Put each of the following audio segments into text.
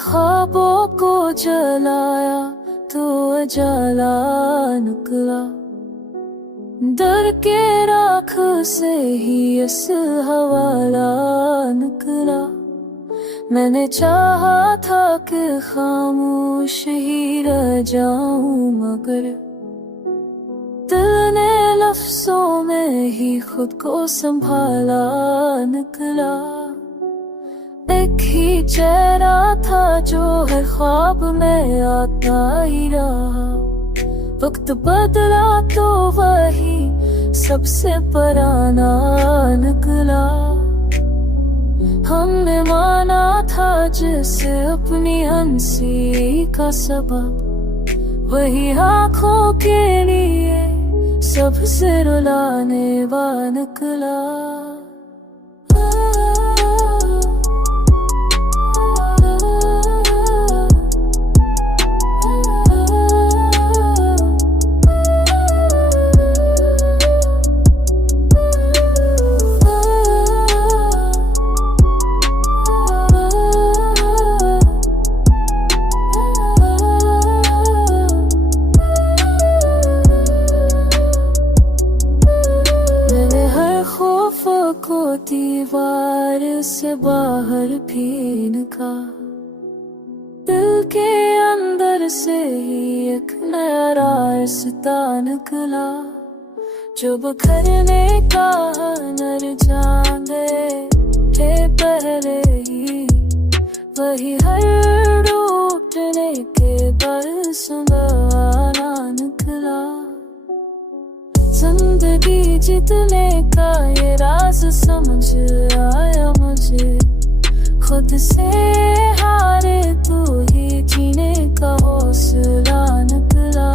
ख्वाबों को जलाया तो उजाला निकला। डर के राख से ही इस हवाला निकला। मैंने चाहा था कि खामोश ही रह जाऊं, मगर दिल ने लफ्जों में ही खुद को संभाला निकला। एक ही चेहरा था जो हर ख्वाब में आता ही रहा। वक्त बदला तो वही सबसे पुराना निकला। हमने माना था जिसे अपनी हंसी का सबब, वही आँखों के लिए सबसे रुलाने वाला निकला। को दीवार से बाहर फेंक का, दिल के अंदर से ही एक नया रास्ता निकला। जो बिखरने का नर जाने थे पहले ही, वही हर टूटने के बाद सुनाना निकला। जिंदगी जीतने का ये राज समझ आया मुझे, खुद से हारे तू ही जीने का हौसला निकला।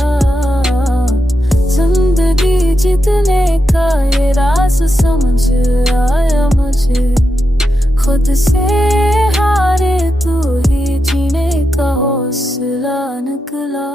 जिंदगी जीतने का ये राज समझ आया मुझे, खुद से हारे तू ही जीने का हौसला निकला।